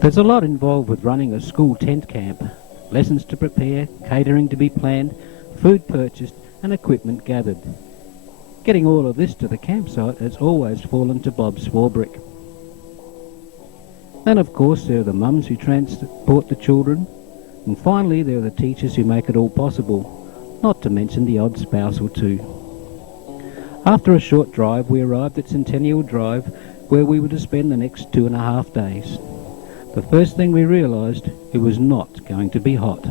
There's a lot involved with running a school tent camp. Lessons to prepare, catering to be planned, food purchased and equipment gathered. Getting all of this to the campsite has always fallen to Bob Swarbrick. Then of course there are the mums who transport the children, and finally there are the teachers who make it all possible, not to mention the odd spouse or two. After a short drive we arrived at Centennial Drive, where we were to spend the next 2.5 days. The first thing we realised, it was not going to be hot.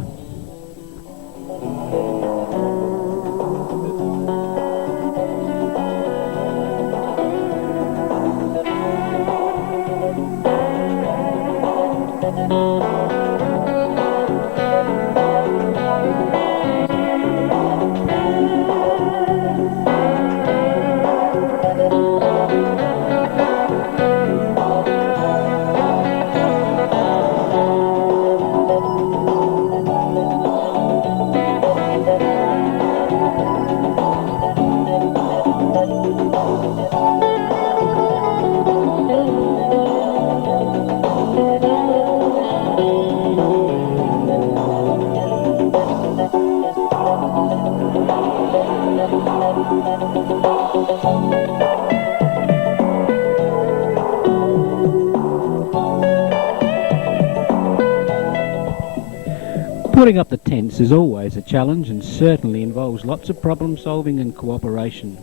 Putting up the tents is always a challenge and certainly involves lots of problem solving and cooperation.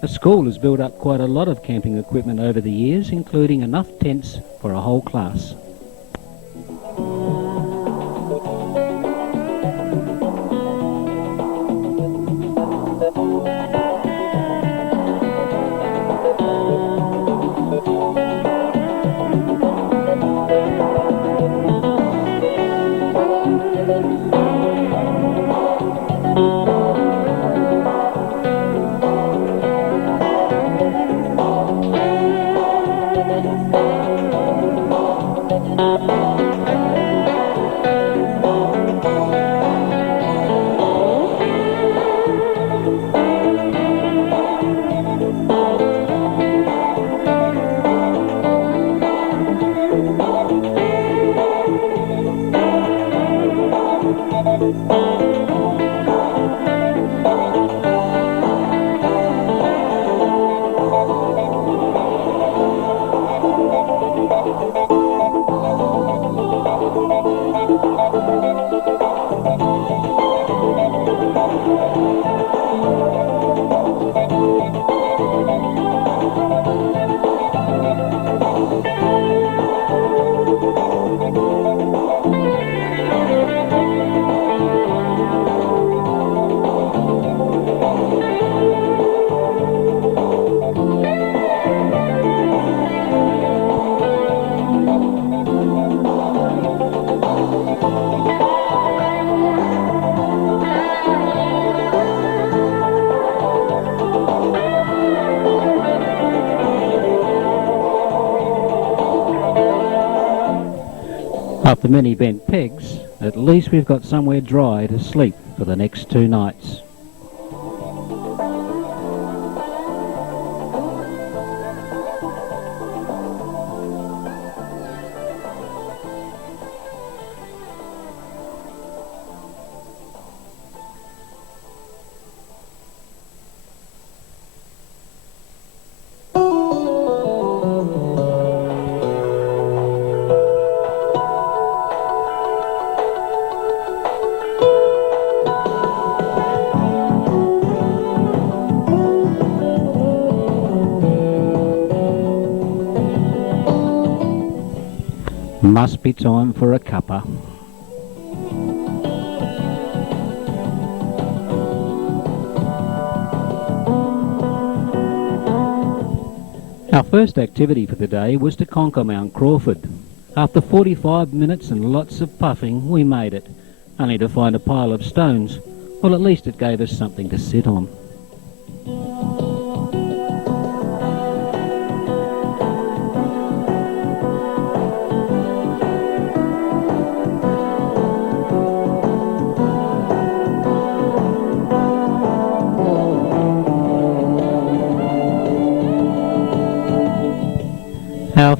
The school has built up quite a lot of camping equipment over the years, including enough tents for a whole class. After many bent pegs, at least we've got somewhere dry to sleep for the next 2 nights. Must be time for a cuppa. Our first activity for the day was to conquer Mount Crawford. After 45 minutes and lots of puffing, we made it, only to find a pile of stones. Well, at least it gave us something to sit on.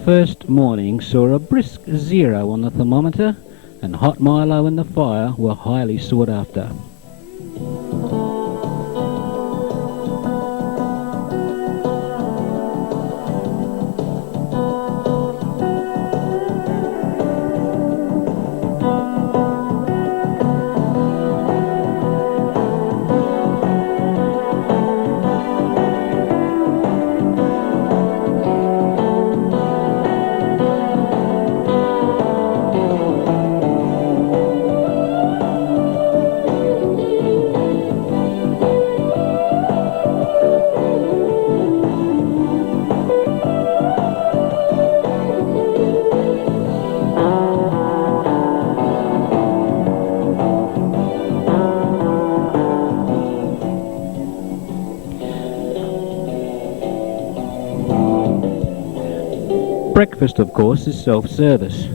first morning saw a brisk 0 on the thermometer, and hot Milo and the fire were highly sought after. Breakfast, of course, is self-service,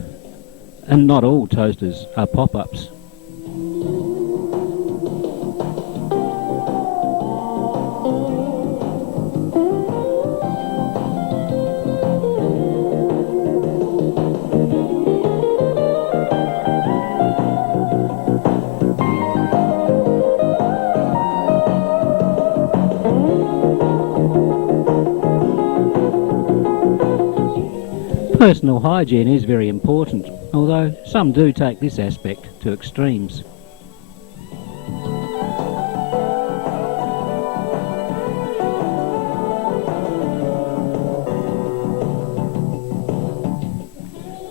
and not all toasters are pop-ups. Personal hygiene is very important, although some do take this aspect to extremes.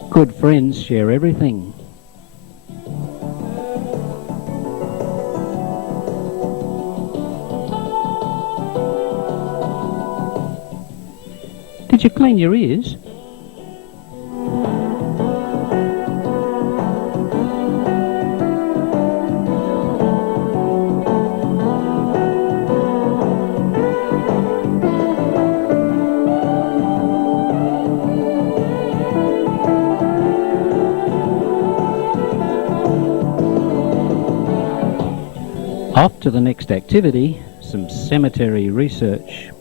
Good friends share everything. Did you clean your ears? Off to the next activity, some cemetery research.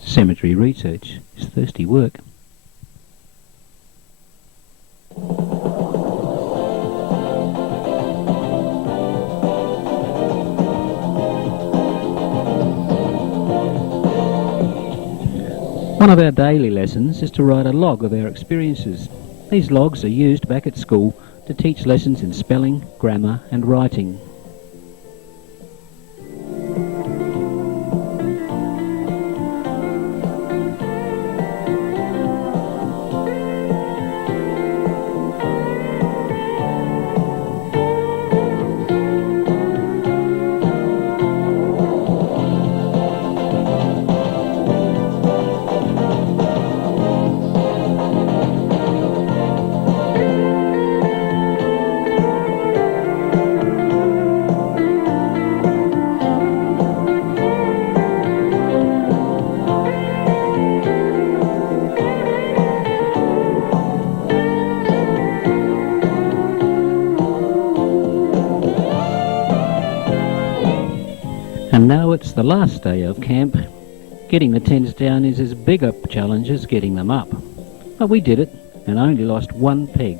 Cemetery research is thirsty work. One of our daily lessons is to write a log of our experiences. These logs are used back at school to teach lessons in spelling, grammar and writing. And now it's the last day of camp. Getting the tents down is as big a challenge as getting them up. But we did it and only lost one peg.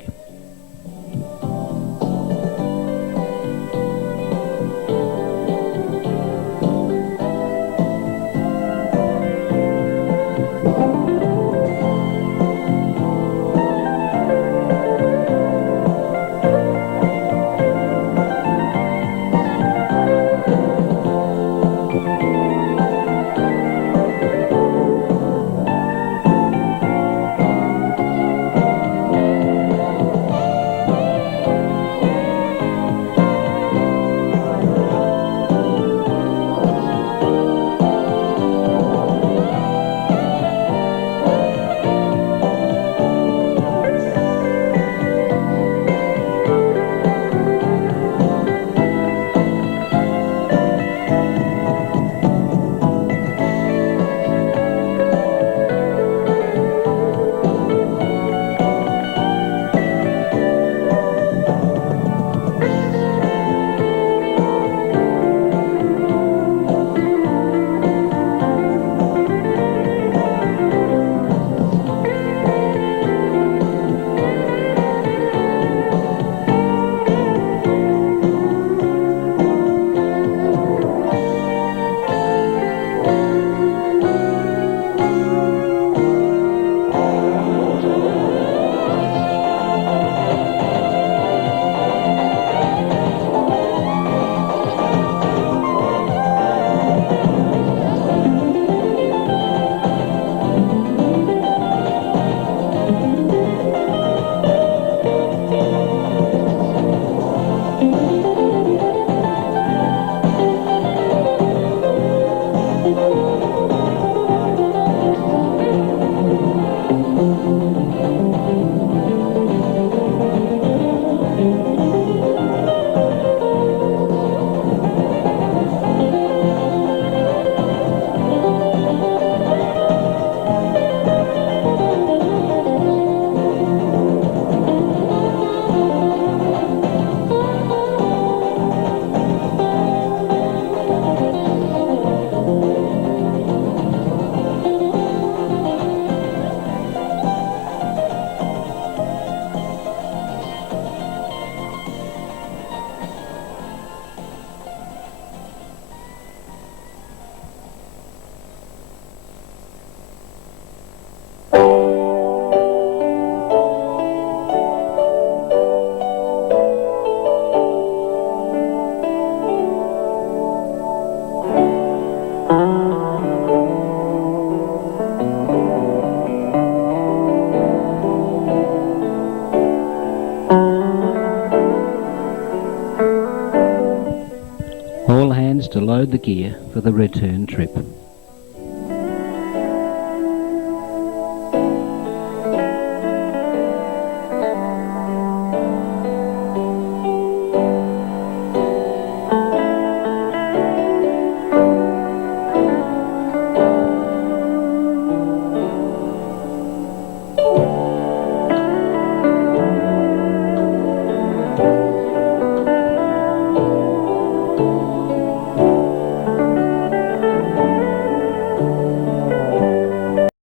to load the gear for the return trip.